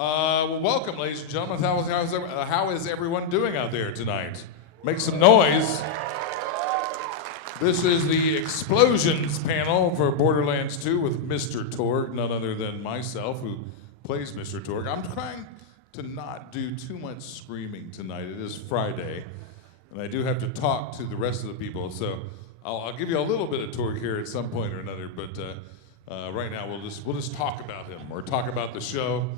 Well, welcome, ladies and gentlemen. How is everyone doing out there tonight? Make some noise. This is the Explosions panel for Borderlands 2 with Mr. Torgue, none other than myself, who plays Mr. Torgue. I'm trying to not do too much screaming tonight. It is Friday, and I do have to talk to the rest of the people, so I'll give you a little bit of Torgue here at some point or another, but right now we'll just talk about him, or talk about the show,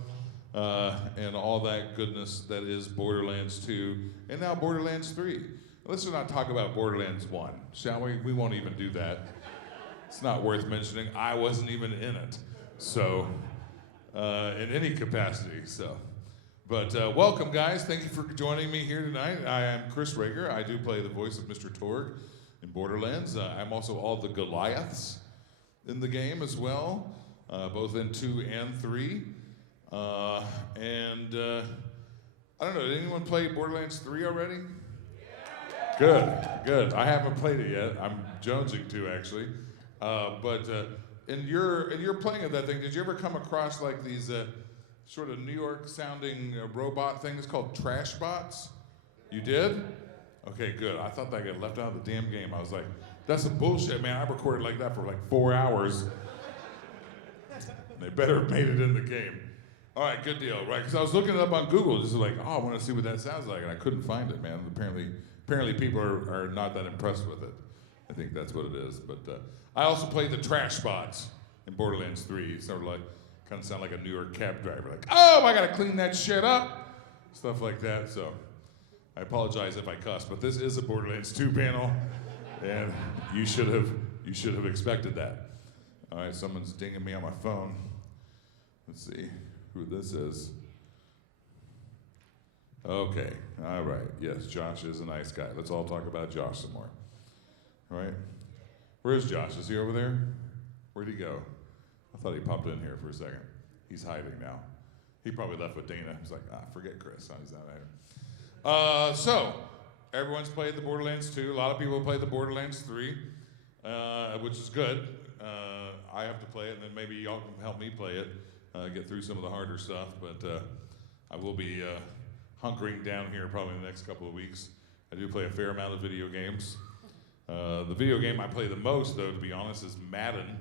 and all that goodness that is Borderlands 2, and now Borderlands 3. Let's not talk about Borderlands 1, shall we? We won't even do that. It's not worth mentioning. I wasn't even in it, so, in any capacity, so. But welcome, guys. Thank you for joining me here tonight. I am Chris Rager. I do play the voice of Mr. Torgue in Borderlands. I'm also all the Goliaths in the game as well, both in 2 and 3. I don't know, did anyone play Borderlands 3 already? Good. I haven't played it yet. I'm jonesing to, actually. But in your playing of that thing, did you ever come across like these sort of New York sounding robot things called trash bots? You did? Okay, good. I thought that got left out of the damn game. I was like, that's some bullshit, man. I recorded like that for like 4 hours. They better have made it in the game. All right, good deal, right? Because I was looking it up on Google, just like, oh, I want to see what that sounds like, and I couldn't find it, man. Apparently people are not that impressed with it. I think that's what it is. But I also played the trash bots in Borderlands 3. Sort of like, kind of sound like a New York cab driver, like, oh, I got to clean that shit up, stuff like that. So I apologize if I cuss, but this is a Borderlands 2 panel, and you should have expected that. All right, someone's dinging me on my phone. Let's see who this is. Okay, all right. Yes, Josh is a nice guy. Let's all talk about Josh some more. All right? Where's Josh? Is he over there? Where'd he go? I thought he popped in here for a second. He's hiding now. He probably left with Dana. He's like, forget Chris. He's not here. So, everyone's played the Borderlands 2. A lot of people played the Borderlands 3, which is good. I have to play it, and then maybe y'all can help me play it, get through some of the harder stuff. But I will be hunkering down here probably in the next couple of weeks. I do play a fair amount of video games. The video game I play the most, though, to be honest, is Madden.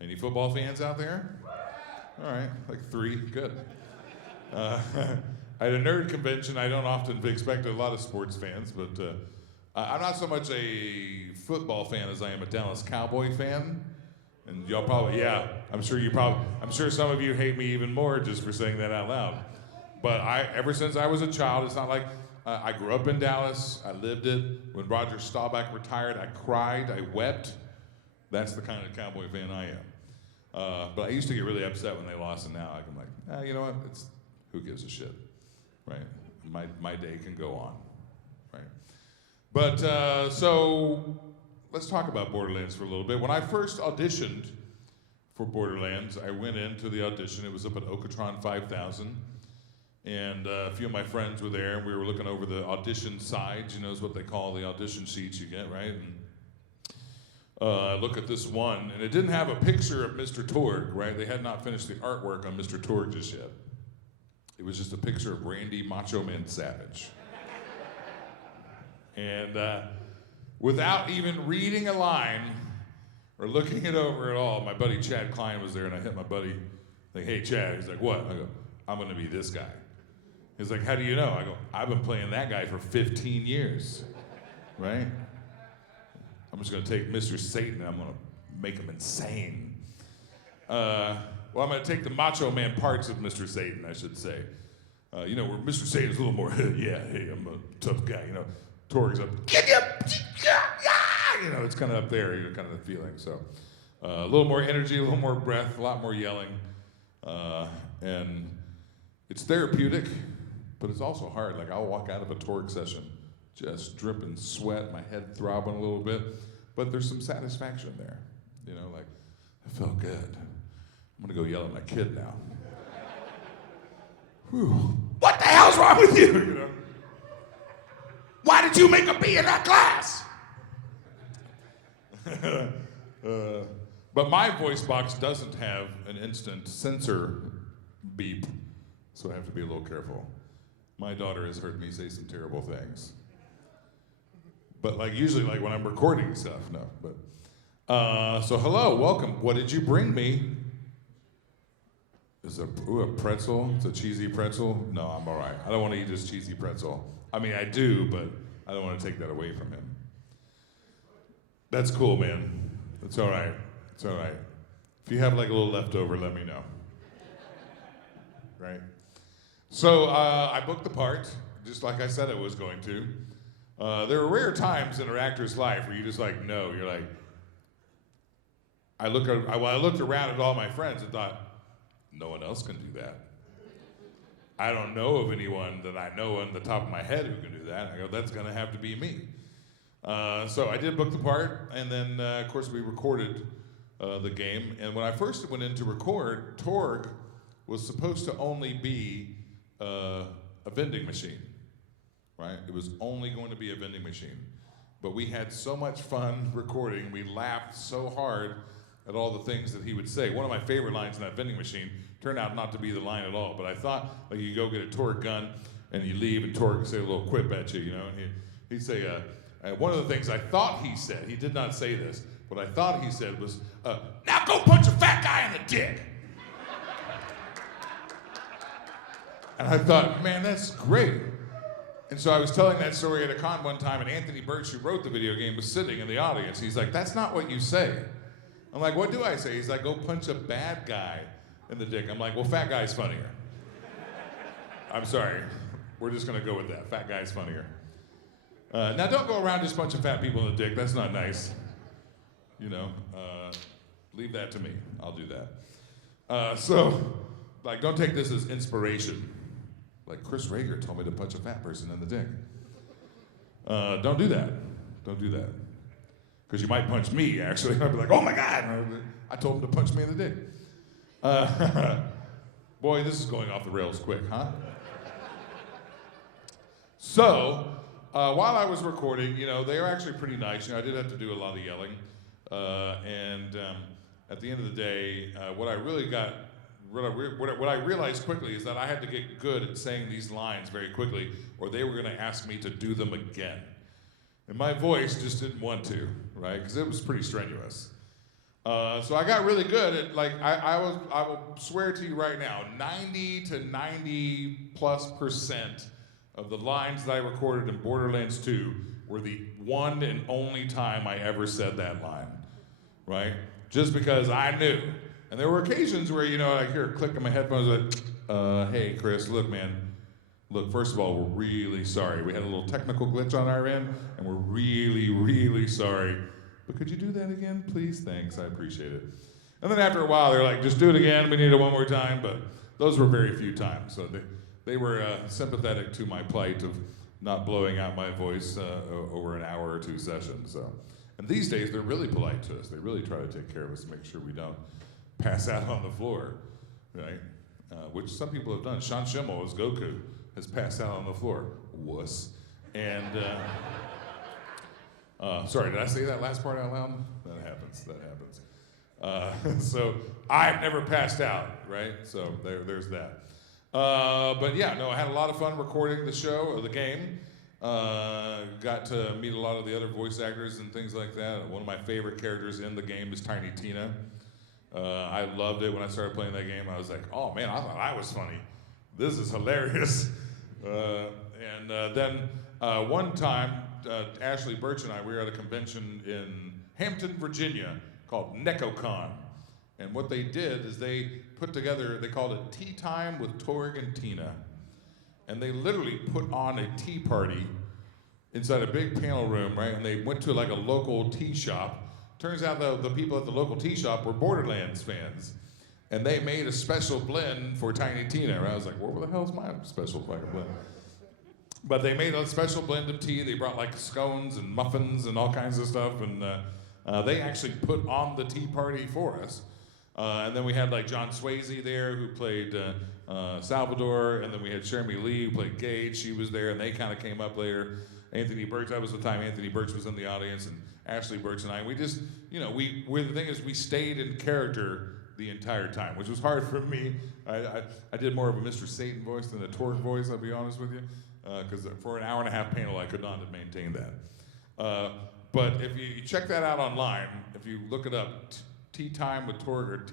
Any football fans out there? All right, like 3, good. I had a nerd convention. I don't often expect a lot of sports fans, but I'm not so much a football fan as I am a Dallas Cowboy fan. And y'all probably, yeah, I'm sure some of you hate me even more just for saying that out loud. But ever since I was a child, it's not like, I grew up in Dallas, I lived it. When Roger Staubach retired, I cried, I wept. That's the kind of Cowboy fan I am. But I used to get really upset when they lost, and now I'm like, you know what, who gives a shit, right? My day can go on, right? But, so, let's talk about Borderlands for a little bit. When I first auditioned for Borderlands, I went into the audition. It was up at Okatron 5000. And a few of my friends were there, and we were looking over the audition sides. You know, is what they call the audition sheets you get, right? And I look at this one, and it didn't have a picture of Mr. Torgue, right? They had not finished the artwork on Mr. Torgue just yet. It was just a picture of Randy Macho Man Savage. And without even reading a line or looking it over at all, my buddy Chad Klein was there, and I hit my buddy, like, hey, Chad. He's like, what? I go, I'm going to be this guy. He's like, how do you know? I go, I've been playing that guy for 15 years, right? I'm just going to take Mr. Satan and I'm going to make him insane. Well, I'm going to take the Macho Man parts of Mr. Satan, I should say. You know, where Mr. Satan's a little more, yeah, hey, I'm a tough guy, you know. Torgue's up, you know, it's kind of up there, you know, kind of the feeling. So a little more energy, a little more breath, a lot more yelling. And it's therapeutic, but it's also hard. Like, I'll walk out of a Torgue session just dripping sweat, my head throbbing a little bit, but there's some satisfaction there. You know, like, I felt good. I'm gonna go yell at my kid now. Whew. What the hell's wrong with you? You know? Why did you make a B in that class? But my voice box doesn't have an instant sensor beep so I have to be a little careful. My daughter has heard me say some terrible things. But like usually like when I'm recording stuff, no. But so hello, welcome. What did you bring me? Is a pretzel? It's a cheesy pretzel? No, I'm all right. I don't want to eat this cheesy pretzel. I mean, I do, but I don't want to take that away from him. That's cool, man. It's all right. It's all right. If you have like a little leftover, let me know. Right? So I booked the part, just like I said I was going to. There are rare times in an actor's life where you just like, no, you're like, I looked around at all my friends and thought, no one else can do that. I don't know of anyone that I know on the top of my head who can do that. I go, that's gonna have to be me. So I did book the part, and then of course we recorded the game. And when I first went in to record, Torgue was supposed to only be a vending machine, right? It was only going to be a vending machine. But we had so much fun recording, we laughed so hard at all the things that he would say. One of my favorite lines in that vending machine turned out not to be the line at all, but I thought, like, you go get a Torgue gun, and you leave, and Torgue would say a little quip at you, you know, and he'd say, one of the things I thought he said, he did not say this, what I thought he said was, now go punch a fat guy in the dick. And I thought, man, that's great. And so I was telling that story at a con one time, and Anthony Birch, who wrote the video game, was sitting in the audience. He's like, that's not what you say. I'm like, what do I say? He's like, go punch a bad guy in the dick. I'm like, well, fat guy's funnier. I'm sorry. We're just going to go with that. Fat guy's funnier. Now, don't go around just punching fat people in the dick. That's not nice. You know, leave that to me. I'll do that. So, like, don't take this as inspiration. Like, Chris Rager told me to punch a fat person in the dick. Don't do that. Don't do that. Because you might punch me, actually. I'd be like, oh my God, I told him to punch me in the dick. Boy, this is going off the rails quick, huh? So, while I was recording, you know, they were actually pretty nice. You know, I did have to do a lot of yelling. And at the end of the day, what I realized quickly is that I had to get good at saying these lines very quickly, or they were going to ask me to do them again. And my voice just didn't want to, right? Because it was pretty strenuous. So I got really good at, like, I will swear to you right now, 90 to 90+% of the lines that I recorded in Borderlands 2 were the one and only time I ever said that line, right? Just because I knew. And there were occasions where, you know, I hear a click in my headphones, like, hey, Chris, look, man. Look, first of all, we're really sorry. We had a little technical glitch on our end, and we're really, really sorry. But could you do that again, please? Thanks, I appreciate it. And then after a while, they're like, just do it again. We need it one more time. But those were very few times. So they were sympathetic to my plight of not blowing out my voice over an hour or two sessions. So, and these days, they're really polite to us. They really try to take care of us, make sure we don't pass out on the floor, right? Which some people have done. Sean Schimmel as Goku has passed out on the floor. Wuss. And, sorry, did I say that last part out loud? That happens. So I've never passed out, right? So there's that. But yeah, no, I had a lot of fun recording the show, or the game. Got to meet a lot of the other voice actors and things like that. One of my favorite characters in the game is Tiny Tina. I loved it when I started playing that game. I was like, oh man, I thought I was funny. This is hilarious. And then one time, Ashley Birch and I, we were at a convention in Hampton, Virginia, called NecoCon. And what they did is they put together, they called it Tea Time with Torgue and Tina. And they literally put on a tea party inside a big panel room, right? And they went to like a local tea shop. Turns out the people at the local tea shop were Borderlands fans. And they made a special blend for Tiny Tina. Right? I was like, where the hell's my special fucking blend? But they made a special blend of tea. They brought like scones and muffins and all kinds of stuff. And they actually put on the tea party for us. And then we had like John Swayze there who played Salvador. And then we had Jeremy Lee who played Gage. She was there and they kind of came up later. Anthony Birch, that was the time Anthony Birch was in the audience. And Ashley Birch and I, we just, you know, the thing is we stayed in character the entire time, which was hard for me. I did more of a Mr. Satan voice than a Torgue voice, I'll be honest with you, because for an hour and a half panel, I could not have maintained that. But if you check that out online, if you look it up, Tea Time with Torgue, or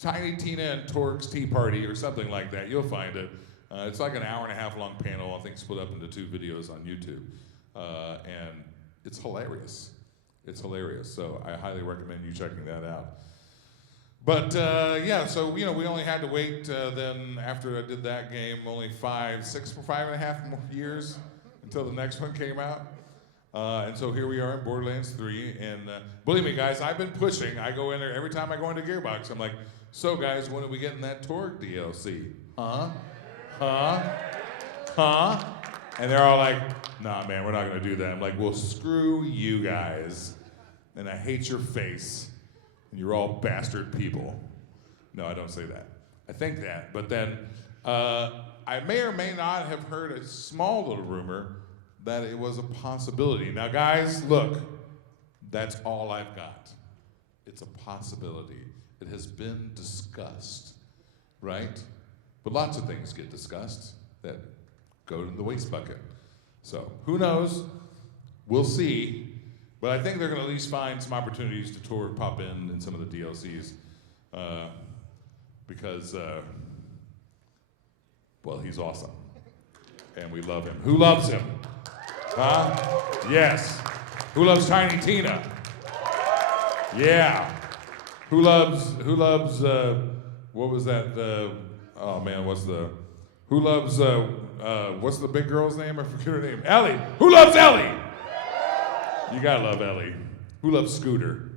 Tiny Tina and Torgue's Tea Party, or something like that, you'll find it. It's like an hour and a half long panel, I think split up into 2 videos on YouTube. And it's hilarious. It's hilarious, so I highly recommend you checking that out. But yeah, so we only had to wait then after I did that game, only 5 and a half more years until the next one came out. And so here we are in Borderlands 3, and believe me guys, I've been pushing. I go in there, every time I go into Gearbox, I'm like, so guys, when are we getting that Torgue DLC? Huh? And they're all like, nah man, we're not gonna do that. I'm like, well screw you guys, and I hate your face, and you're all bastard people. No, I don't say that. I think that, but then I may or may not have heard a small little rumor that it was a possibility. Now guys, look, that's all I've got. It's a possibility. It has been discussed, right? But lots of things get discussed that go in the waste bucket. So who knows? We'll see. But I think they're going to at least find some opportunities to pop in some of the DLCs, because, well, he's awesome, and we love him. Who loves him? Huh? Yes. Who loves Tiny Tina? Yeah. Who loves? What was that? Oh man, what's the big girl's name? I forget her name. Ellie. Who loves Ellie? You gotta love Ellie. Who loves Scooter?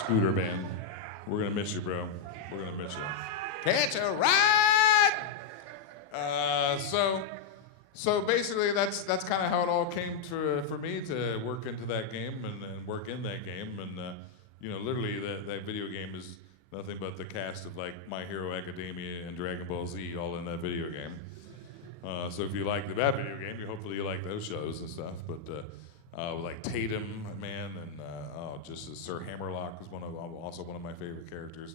Scooter, man. We're gonna miss you, bro. We're gonna miss you. Can't you ride? So basically, that's kind of how it all came for me to work into that game and work in that game, and literally that video game is nothing but the cast of like My Hero Academia and Dragon Ball Z all in that video game. So if you like that video game, hopefully you like those shows and stuff. But like Tatum, man, and just Sir Hammerlock was also one of my favorite characters.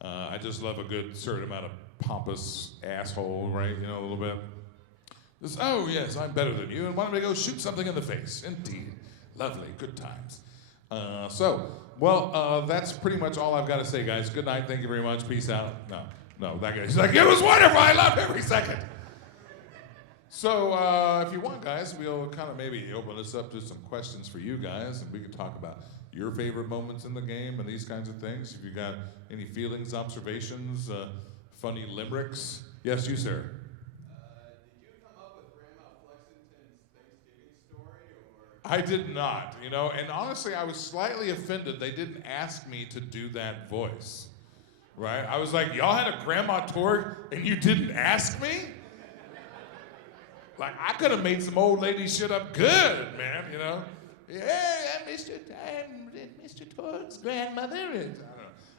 I just love a good certain amount of pompous asshole, right? A little bit. Just, oh yes, I'm better than you, and want me to go shoot something in the face. Indeed, lovely, good times. That's pretty much all I've got to say, guys. Good night, thank you very much, peace out. No, that guy's like, it was wonderful, I loved every second. So if you want, guys, we'll kind of maybe open this up to some questions for you guys, and we can talk about your favorite moments in the game and these kinds of things. If you got any feelings, observations, funny limericks. Yes, you, sir. Did you come up with Grandma Flexington's Thanksgiving story, or? I did not, and honestly, I was slightly offended they didn't ask me to do that voice, right? I was like, y'all had a Grandma Torgue and you didn't ask me? Like, I could have made some old lady shit up good, man, Yeah, Mr. Torgue's grandmother. I don't know.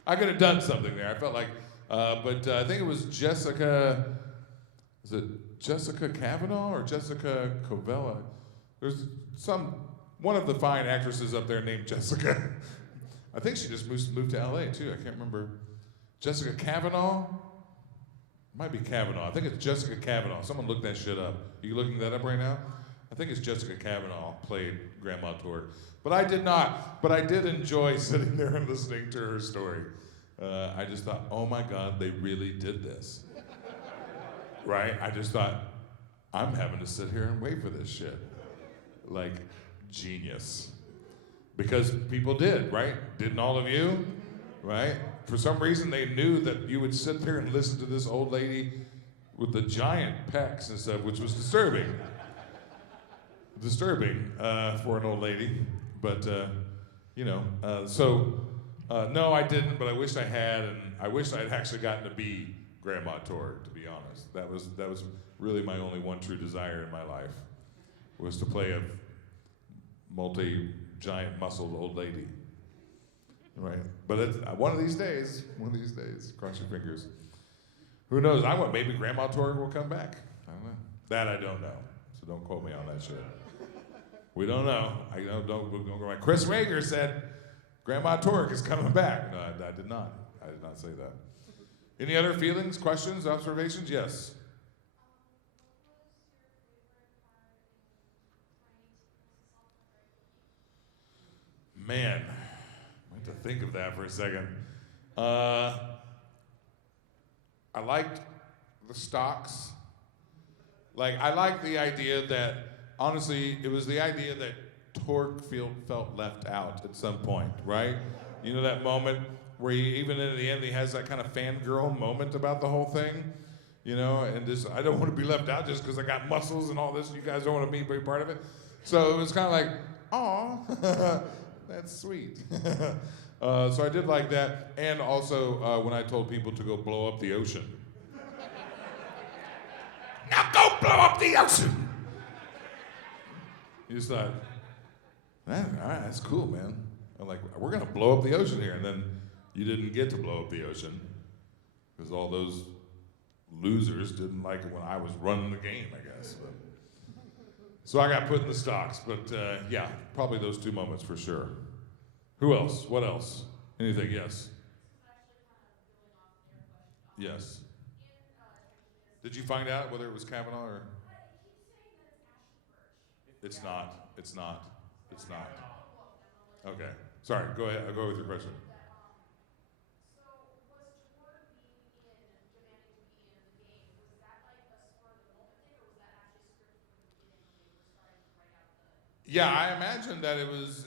I could have done something there. I felt like, but I think it was Jessica. Is it Jessica Kavanaugh or Jessica Covella? There's one of the fine actresses up there named Jessica. I think she just moved to LA too. I can't remember. Jessica Kavanaugh? Might be Kavanaugh. I think it's Jessica Kavanaugh. Someone look that shit up. Are you looking that up right now? I think it's Jessica Kavanaugh played Grandma Torgue. But I did not. But I did enjoy sitting there and listening to her story. I just thought, oh my God, they really did this. Right? I just thought, I'm having to sit here and wait for this shit. Like, genius. Because people did, right? Didn't all of you? Right? For some reason, they knew that you would sit there and listen to this old lady with the giant pecs and stuff, which was disturbing. For an old lady. But, no, I didn't, but I wished I had, and I wished I had actually gotten to be Grandma Torgue, to be honest. That was really my only one true desire in my life, was to play a multi-giant muscled old lady. Right? But one of these days, cross your fingers. Who knows? Maybe Grandma Torgue will come back. I don't know. That I don't know. So don't quote me on that shit. We don't know. Chris Rager said Grandma Torque is coming back. No, I did not. I did not say that. Any other feelings, questions, observations? Yes. Man, I have to think of that for a second. I liked the stocks. Like, I like the idea that, honestly, it was the idea that Torque felt left out at some point, right? You know that moment where he, even in the end, he has that kind of fangirl moment about the whole thing, you know, and just, I don't want to be left out just because I got muscles and all this, and you guys don't want to be a part of it. So it was kind of like, aw, that's sweet. So I did like that, and also when I told people to go blow up the ocean. Now go blow up the ocean! You just thought, man, all right, that's cool, man. I'm like, we're gonna blow up the ocean here, and then you didn't get to blow up the ocean because all those losers didn't like it when I was running the game, I guess. But, so I got put in the stocks, but yeah, probably those two moments for sure. Who else? What else? Anything? Yes. Yes. Did you find out whether it was Kavanaugh or? It's not. It's not. It's not. Okay. Sorry. Go ahead. I'll go with your question. Yeah, I imagine that it was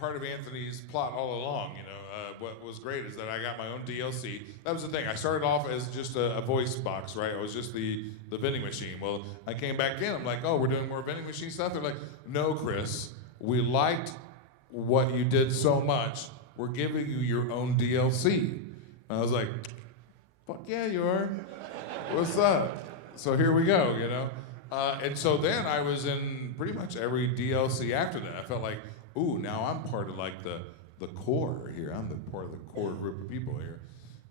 part of Anthony's plot all along. You know, what was great is that I got my own DLC. That was the thing. I started off as just a voice box, right? I was just the vending machine. Well, I came back in. I'm like, oh, we're doing more vending machine stuff. They're like, no, Chris, we liked what you did so much. We're giving you your own DLC. And I was like, fuck yeah, you are. What's up? So here we go, you know. And so then I was in pretty much every DLC after that. I felt like, ooh, now I'm part of like the core here. I'm the part of the core group of people here.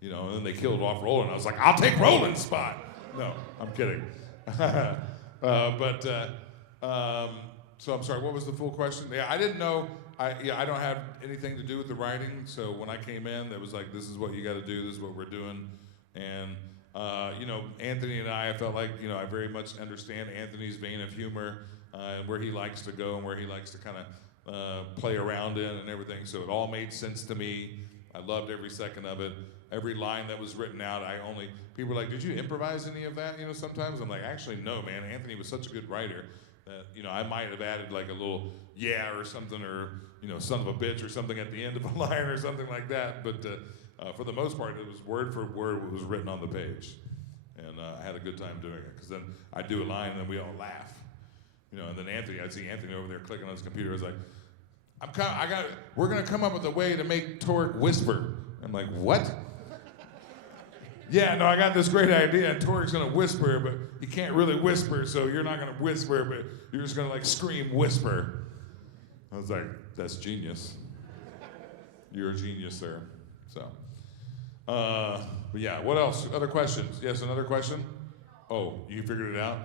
You know, and then they killed off Roland. I was like, I'll take Roland's spot. No, I'm kidding. So I'm sorry, what was the full question? Yeah, I didn't know. I don't have anything to do with the writing. So when I came in, it was like, this is what you got to do. This is what we're doing. And you know, Anthony and I felt like, you know, I very much understand Anthony's vein of humor and where he likes to go and where he likes to kind of play around in and everything. So it all made sense to me. I loved every second of it. Every line that was written out, people were like, did you improvise any of that? You know, sometimes I'm like, actually, no, man. Anthony was such a good writer that, you know, I might have added like a little yeah or something, or, you know, son of a bitch or something at the end of a line or something like that. But for the most part, it was word for word what was written on the page. And I had a good time doing it, because then I'd do a line and then we all laugh. You know, and then I'd see Anthony over there clicking on his computer. I was like, we're gonna come up with a way to make Torque whisper. I'm like, what? Yeah, no, I got this great idea, and Torque's gonna whisper, but he can't really whisper, so you're not gonna whisper, but you're just gonna like scream whisper. I was like, that's genius. You're a genius, sir. So, but yeah, what else? Other questions? Yes, another question? Oh, you figured it out?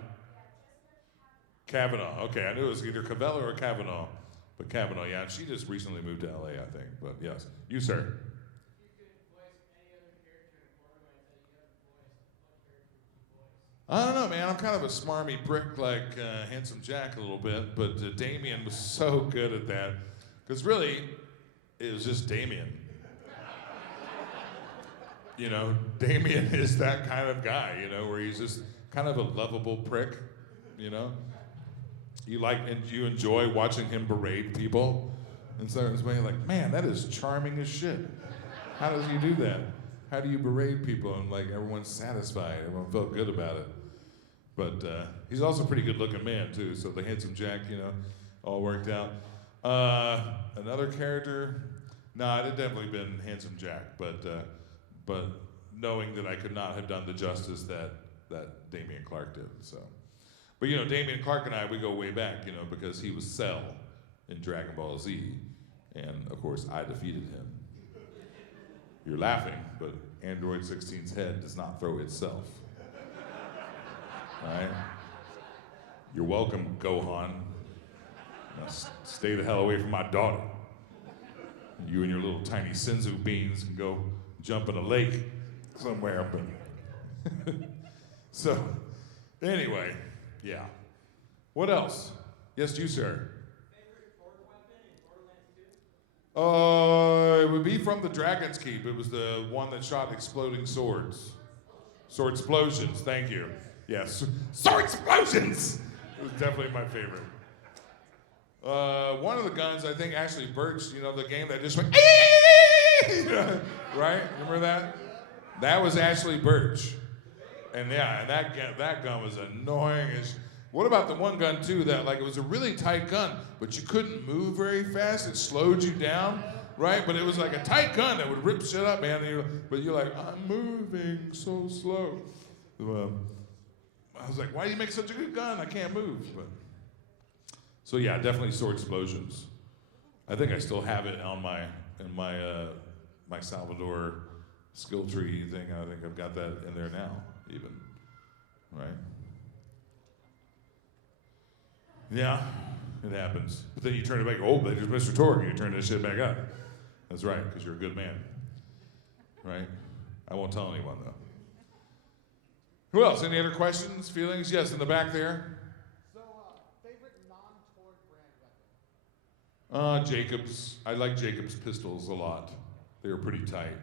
Kavanaugh. Okay, I knew it was either Cavella or Kavanaugh. But Kavanaugh, yeah, and she just recently moved to LA, I think. But yes, you, sir. If you could voice any other character in Borderlands that you haven't voiced, what character would you voice? I don't know, man. I'm kind of a smarmy prick like Handsome Jack a little bit, but Damien was so good at that. Because really, it was just Damien. You know, Damien is that kind of guy, you know, where he's just kind of a lovable prick, you know? You enjoy watching him berate people. And so it's like, man, that is charming as shit. How does he do that? How do you berate people and like everyone's satisfied? Everyone felt good about it. But he's also a pretty good looking man too. So the Handsome Jack, you know, all worked out. Another character? No, it had definitely been Handsome Jack, but knowing that I could not have done the justice that Damian Clark did. So, but you know, Damian Clark and I, we go way back, you know, because he was Cell in Dragon Ball Z, and of course I defeated him. You're laughing, but Android 16's head does not throw itself. All right? You're welcome, Gohan. Now stay the hell away from my daughter. You and your little tiny senzu beans can go jump in a lake somewhere. But so, anyway, yeah. What else? Yes, you, sir. Favorite Torgue weapon in Borderlands 2? It would be from the Dragon's Keep. It was the one that shot exploding swords. Sword explosions, thank you. Yes, sword explosions! It was definitely my favorite. One of the guns, I think, actually Birch, you know, the game that just went, right? Remember that? That was actually Birch. And yeah, and that gun was annoying as. What about the one gun too that like it was a really tight gun, but you couldn't move very fast? It slowed you down, right? But it was like a tight gun that would rip shit up, man. But you're like, I'm moving so slow. I was like, why do you make such a good gun? I can't move. But so yeah, definitely sword explosions. I think I still have it on my Salvador skill tree thing. I think I've got that in there now, even, right? Yeah, it happens. But then you turn it back, oh, but there's Mr. Torgue, and you turn this shit back up. That's right, because you're a good man. Right? I won't tell anyone, though. Who else? Any other questions, feelings? Yes, in the back there. So, favorite non-Torgue brand weapon? Jacobs. I like Jacobs pistols a lot. They were pretty tight.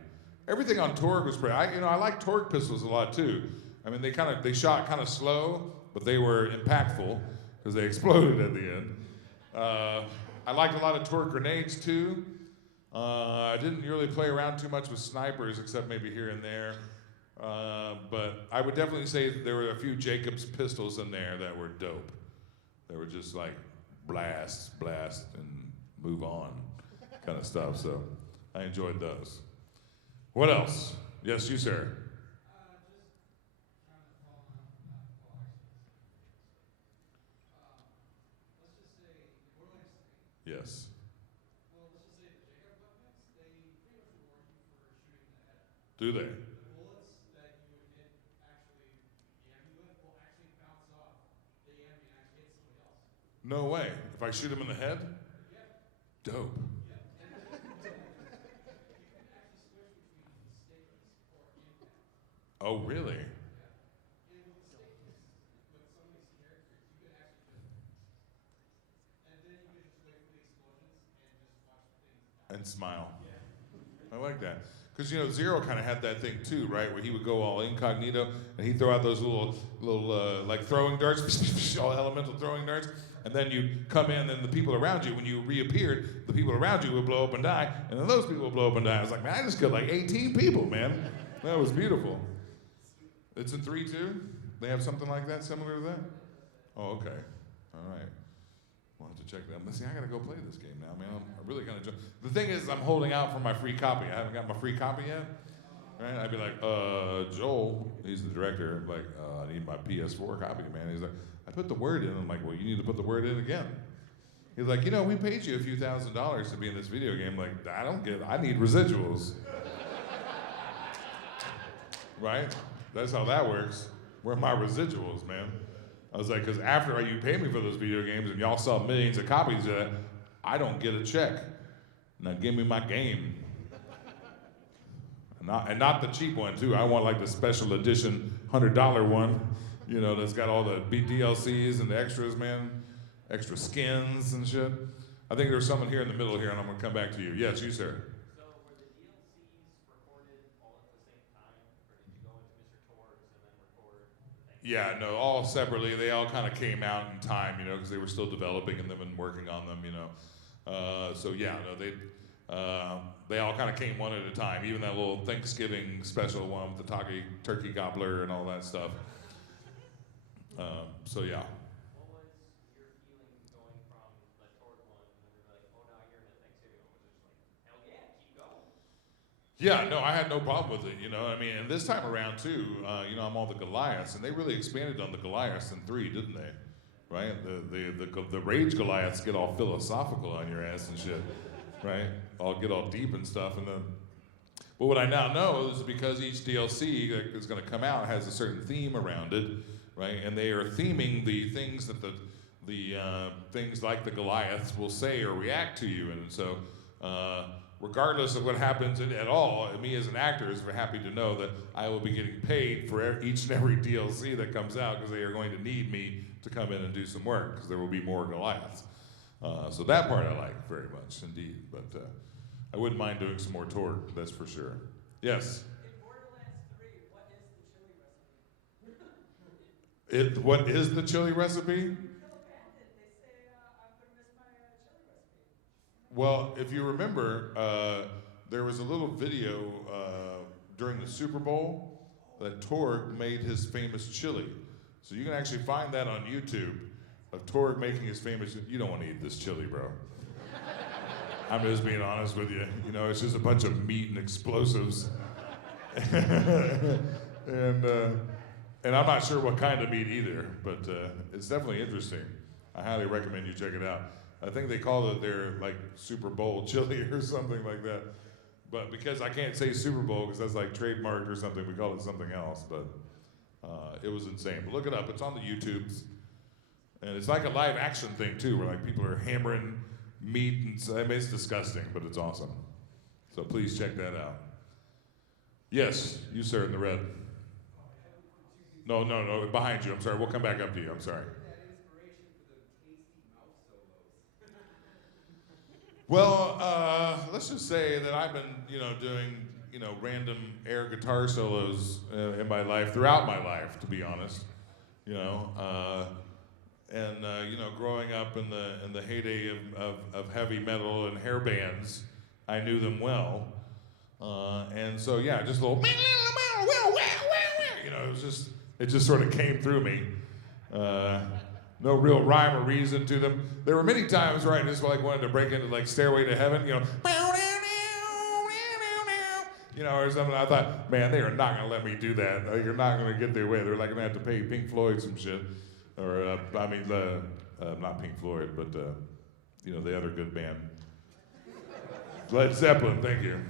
Everything on Torgue was pretty. I like Torgue pistols a lot too. I mean, they shot kind of slow, but they were impactful because they exploded at the end. I liked a lot of Torgue grenades too. I didn't really play around too much with snipers, except maybe here and there. But I would definitely say there were a few Jacobs pistols in there that were dope. They were just like blast, and move on kind of stuff. So I enjoyed those. What else? Yes, you, sir. Just kind of following up from that. Well, actually, let's just say in Borderlands 3. Yes. Well, let's just say the Jacob weapons, they pretty much reward you for shooting in the head. Do they? The bullets that you would hit actually the enemy with will actually bounce off the enemy and actually hit somebody else. No way. If I shoot him in the head? Yeah. Dope. Yeah. And you can actually switch between mistakes or impact. Oh, really? Yeah. And with mistakes, with some of these characters, you could actually just, and then you could just wait for the explosions and just watch things happen. And smile. Yeah. I like that. Because, you know, Zero kind of had that thing too, right? Where he would go all incognito and he'd throw out those little like throwing darts, all elemental throwing darts. And then you come in and the people around you, when you reappeared, the people around you would blow up and die. And then those people would blow up and die. I was like, man, I just killed like 18 people, man. That was beautiful. It's in 3 too? They have something like that, similar to that? Oh, okay. All right. We'll have to check that. See, I gotta go play this game now, man. I'm really gonna enjoy. The thing is, I'm holding out for my free copy. I haven't got my free copy yet. Right? I'd be like, Joel, he's the director. I'm like, I need my PS4 copy, man. He's like, I put the word in. I'm like, well, you need to put the word in again. He's like, you know, we paid you a few $1,000s to be in this video game. Like, I need residuals. Right? That's how that works. Where are my residuals, man? I was like, because after you pay me for those video games and y'all sell millions of copies of that, I don't get a check. Now give me my game. And not the cheap one too. I want like the special edition $100 one, you know, that's got all the DLCs and the extras, man. Extra skins and shit. I think there's someone here in the middle here and I'm gonna come back to you. Yes, you, sir. So were the DLCs recorded all at the same time? Or did you go into Mr. Torgue's and then record the thing? Yeah, no, all separately. They all kind of came out in time, you know, because they were still developing them and working on them, you know. So yeah, no, they all kind of came one at a time. Even that little Thanksgiving special one with the turkey gobbler and all that stuff. So yeah. What was your feeling going from the Torgue one and then you're like, oh, now you're in the thing too? Was it just like, hell yeah, keep going? Yeah, no, I had no problem with it, you know. I mean, and this time around too, you know, I'm all the Goliaths, and they really expanded on the Goliaths in 3, didn't they? Right? The rage Goliaths get all philosophical on your ass and shit, right? Get all deep and stuff, and then. But what I now know is because each DLC that is going to come out has a certain theme around it, right? And they are theming the things that the things like the Goliaths will say or react to you, and so. regardless of what happens at all, me as an actor is happy to know that I will be getting paid for each and every DLC that comes out because they are going to need me to come in and do some work because there will be more Goliaths. So that part I like very much indeed. But I wouldn't mind doing some more Torgue, that's for sure. Yes? In Borderlands 3, what is the chili recipe? What is the chili recipe? Kill a bandit. They say I'm gonna miss my chili recipe. Well, if you remember, there was a little video during the Super Bowl that Torgue made his famous chili. So you can actually find that on YouTube of Torgue making his famous. You don't want to eat this chili, bro. I'm just being honest with you. You know, it's just a bunch of meat and explosives. And I'm not sure what kind of meat either, but it's definitely interesting. I highly recommend you check it out. I think they call it their like Super Bowl chili or something like that. But because I can't say Super Bowl because that's like trademarked or something, we call it something else. But it was insane. But look it up. It's on the YouTubes. And it's like a live action thing too, where like people are hammering meat and so, I mean, it's disgusting, but it's awesome. So please check that out. Yes, you sir in the red. No, behind you. I'm sorry. We'll come back up to you. I'm sorry. That inspiration for the tasty mouth solos. Well, let's just say that I've been, doing, random air guitar solos in my life, throughout my life, to be honest. Growing up in the heyday of heavy metal and hair bands, I knew them well. And so, yeah, just a little, it just sort of came through me. No real rhyme or reason to them. There were many times where I just like wanted to break into like Stairway to Heaven, or something. I thought, man, they are not gonna let me do that. You're not gonna get their way. They're like gonna have to pay Pink Floyd some shit, or not Pink Floyd, but the other good band, Led Zeppelin. Thank you,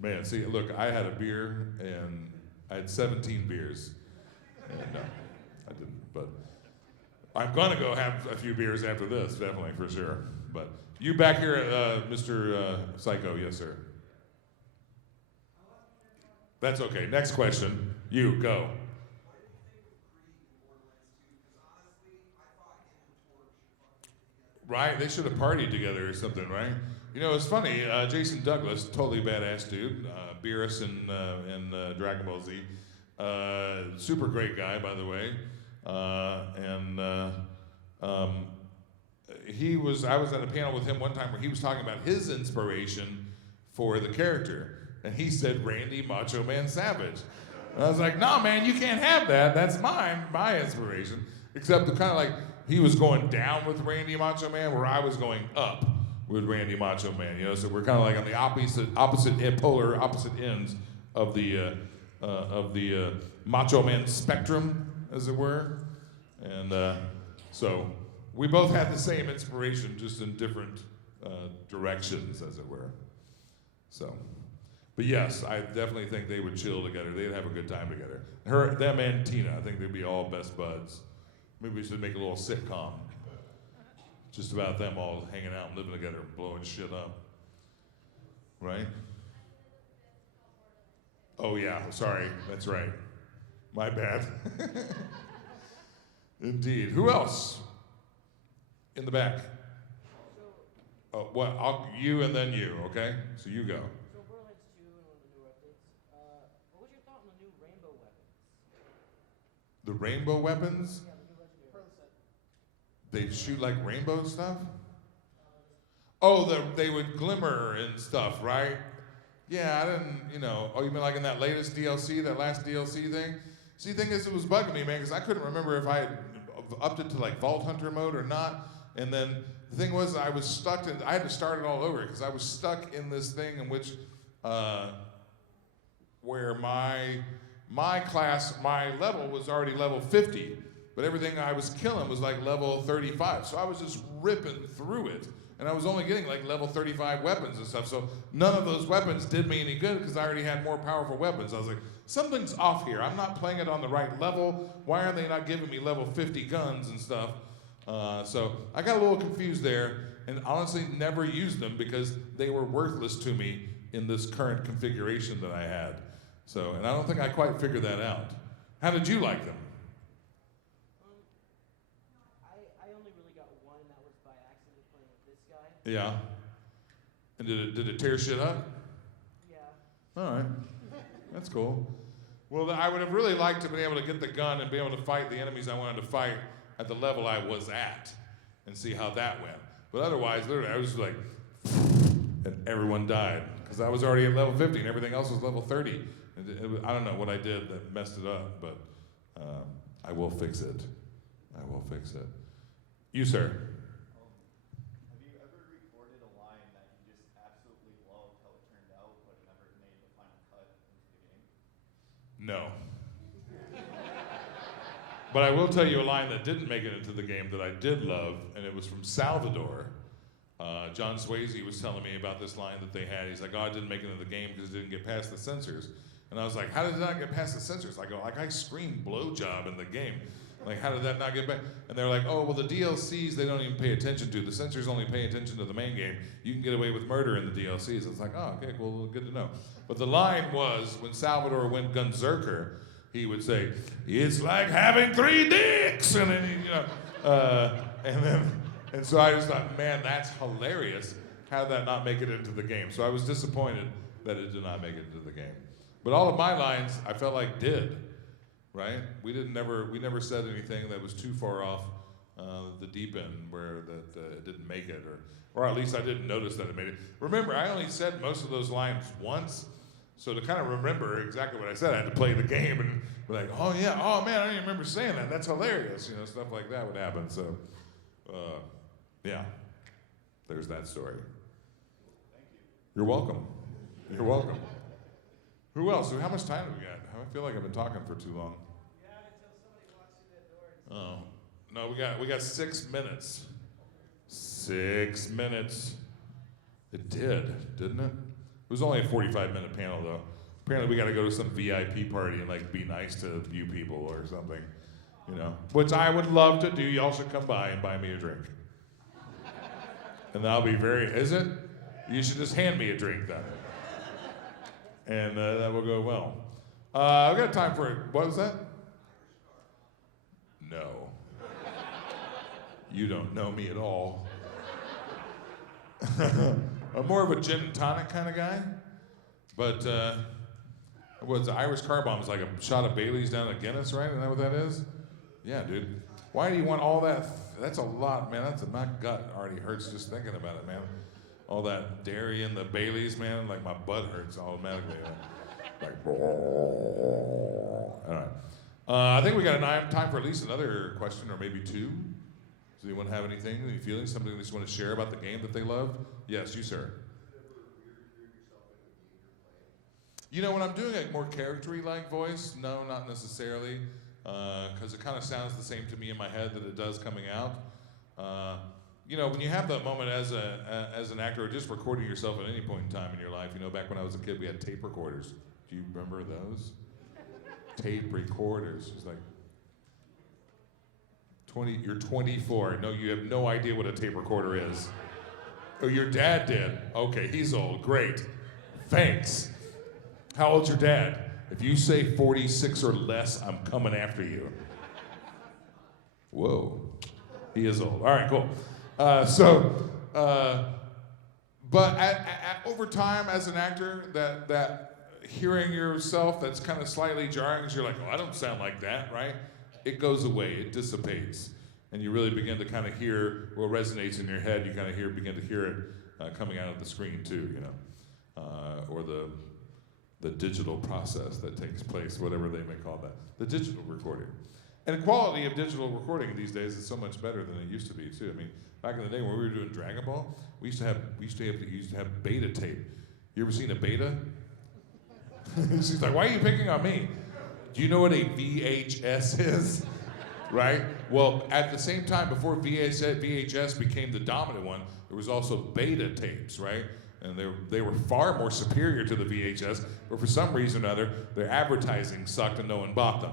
man. See, look, I had a beer and I had 17 beers, and I didn't, but. I'm gonna go have a few beers after this, definitely, for sure. But you back here, Mr. Psycho, yes, sir. That's okay. Next question. You, go. What did you think of Creed in Borderlands 2? Because honestly, I thought him and Torgue should fucking get together. Right, they should have partied together or something, right? It's funny, Jason Douglas, totally badass dude, Beerus in Dragon Ball Z. Super great guy, by the way. I was at a panel with him one time where he was talking about his inspiration for the character, and he said Randy Macho Man Savage. And I was like, no, man, you can't have that. That's my inspiration. Except kind of like he was going down with Randy Macho Man, where I was going up with Randy Macho Man. So we're kind of like on the opposite ends of the Macho Man spectrum, as it were. And so we both had the same inspiration, just in different directions, as it were. So, but yes, I definitely think they would chill together. They'd have a good time together. Them and Tina, I think they'd be all best buds. Maybe we should make a little sitcom, just about them all hanging out and living together, and blowing shit up. Right? Oh yeah, sorry, that's right. My bad. Indeed. Who else? In the back. Oh, what? You and then you, okay? So you go. So Borderlands 2 and one of the newer updates. What was your thought on the new rainbow weapons? The rainbow weapons? Yeah, the new legendary. They shoot like rainbow stuff? Oh, they would glimmer and stuff, right? Yeah, I didn't, Oh, you mean like in that latest DLC, that last DLC thing? See, the thing is, it was bugging me, man, because I couldn't remember if I had upped it to like Vault Hunter mode or not. And then the thing was, I was stuck in, I had to start it all over because I was stuck in this thing in which, where my class, my level was already level 50, but everything I was killing was like level 35. So I was just ripping through it. And I was only getting like level 35 weapons and stuff. So none of those weapons did me any good because I already had more powerful weapons. I was like, something's off here. I'm not playing it on the right level. Why are they not giving me level 50 guns and stuff? So I got a little confused there. and honestly never used them because they were worthless to me in this current configuration that I had. So, and I don't think I quite figured that out. How did you like them? I only really got one, and that was by accident playing with this guy. Yeah. And did it tear shit up? Yeah. All right. That's cool. Well, I would have really liked to be able to get the gun and be able to fight the enemies I wanted to fight at the level I was at and see how that went. But otherwise, literally, I was just like, and everyone died because I was already at level 50 and everything else was level 30. I don't know what I did that messed it up, but I will fix it. I will fix it. You, sir. Have you ever recorded a line that you just absolutely loved how it turned out, but it never made the final cut into the game? No. But I will tell you a line that didn't make it into the game that I did love, and it was from Salvador. John Swayze was telling me about this line that they had. He's like, oh, I didn't make it into the game because it didn't get past the censors. And I was like, how did it not get past the censors? I go, like, I screamed blowjob in the game. Like, how did that not get back? And they're like, oh, well, the DLCs they don't even pay attention to. The censors only pay attention to the main game. You can get away with murder in the DLCs. It's like, oh, okay, well, good to know. But the line was, when Salvador went gunzerker, he would say, it's like having 3 dicks! And then, and so I just thought, man, that's hilarious. How did that not make it into the game? So I was disappointed that it did not make it into the game. But all of my lines, I felt like did, right? We never said anything that was too far off the deep end where that it didn't make it, or at least I didn't notice that it made it. Remember, I only said most of those lines once, so to kind of remember exactly what I said, I had to play the game and be like, oh yeah, oh man, I didn't remember saying that. That's hilarious, stuff like that would happen. So, yeah, there's that story. Thank you. You're welcome. You're welcome. Who else? How much time do we got? I feel like I've been talking for too long. You have until somebody walks through that door. Oh, no, we got 6 minutes. 6 minutes. It did, didn't it? It was only a 45-minute panel, though. Apparently, we got to go to some VIP party and like be nice to you people or something, which I would love to do. Y'all should come by and buy me a drink, and that'll be is it? You should just hand me a drink then. And that will go well. I've got time for it. What was that? No. You don't know me at all. I'm more of a gin and tonic kind of guy. But what's the Irish car bomb is like a shot of Bailey's down at Guinness, right? Isn't that what that is? Yeah, dude. Why do you want all that? That's a lot, man. My gut already hurts just thinking about it, man. All that dairy in the Baileys, man, like my butt hurts automatically. Like, all right. I think we got time for at least another question or maybe two. Does anyone have anything, any feelings, something they just want to share about the game that they loved? Yes, you, sir. When I'm doing a more character-y like voice, no, not necessarily, because it kind of sounds the same to me in my head that it does coming out. When you have that moment as an actor or just recording yourself at any point in time in your life, back when I was a kid, we had tape recorders. Do you remember those? Tape recorders. It's like, you're 24. No, you have no idea what a tape recorder is. Oh, your dad did. Okay, he's old. Great. Thanks. How old's your dad? If you say 46 or less, I'm coming after you. Whoa. He is old. All right, cool. But over time as an actor, that hearing yourself that's kind of slightly jarring, because you're like, oh, I don't sound like that, right? It goes away, it dissipates. And you really begin to kind of hear what resonates in your head. You kind of begin to hear it coming out of the screen too, or the digital process that takes place, whatever they may call that, the digital recording. And the quality of digital recording these days is so much better than it used to be too. I mean, back in the day when we were doing Dragon Ball, we used to have beta tape. You ever seen a beta? She's like, why are you picking on me? Do you know what a VHS is? Right? Well, at the same time, before VHS became the dominant one, there was also beta tapes, right? And they were far more superior to the VHS, but for some reason or other, their advertising sucked and no one bought them.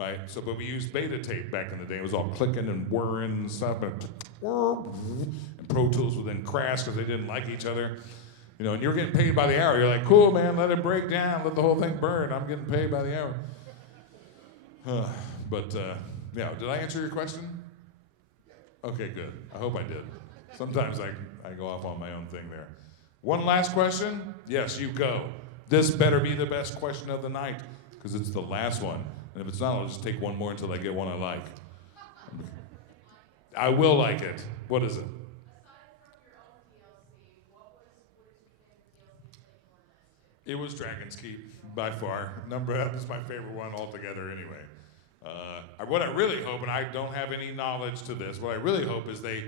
right? So, but we used beta tape back in the day. It was all clicking and whirring and stuff, and Pro Tools would then crash because they didn't like each other. You know, and you're getting paid by the hour. You're like, cool, man, let it break down, let the whole thing burn. I'm getting paid by the hour. Yeah, did I answer your question? Okay, good. I hope I did. Sometimes I go off on my own thing there. One last question? Yes, you go. This better be the best question of the night, because it's the last one. And if it's not, I'll just take one more until I get one I like. I will like it. What is it? It was Dragon's Keep, by far. That was my favorite one altogether anyway. What I really hope, and I don't have any knowledge to this, what I really hope is they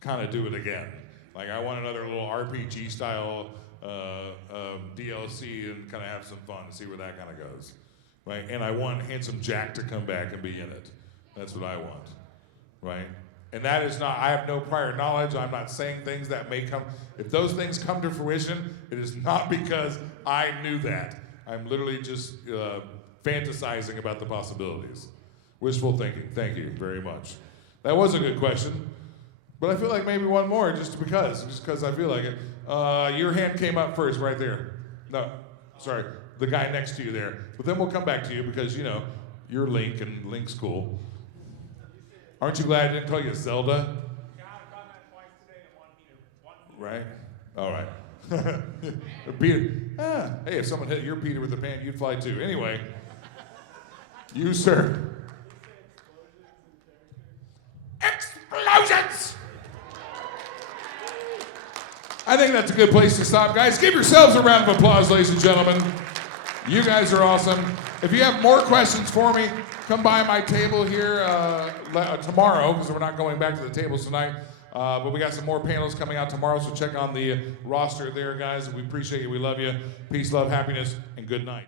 kind of do it again. Like, I want another little RPG style DLC and kind of have some fun and see where that kind of goes. Right? And I want Handsome Jack to come back and be in it. That's what I want. Right? And that is not, I have no prior knowledge. I'm not saying things that may come. If those things come to fruition, it is not because I knew that. I'm literally just fantasizing about the possibilities. Wishful thinking. Thank you very much. That was a good question. But I feel like maybe one more just because I feel like it. Your hand came up first right there. No, sorry, the guy next to you there. But then we'll come back to you because, you know, you're Link and Link's cool. Aren't you glad I didn't call you Zelda? Yeah, I've gotten that twice today and one Peter. Right? All right. Peter. Hey, if someone hit your Peter with a pan, you'd fly too. Anyway, you, sir. Explosions! I think that's a good place to stop, guys. Give yourselves a round of applause, ladies and gentlemen. You guys are awesome. If you have more questions for me, come by my table here tomorrow, because we're not going back to the tables tonight. But we got some more panels coming out tomorrow, so check on the roster there, guys. We appreciate you. We love you. Peace, love, happiness, and good night.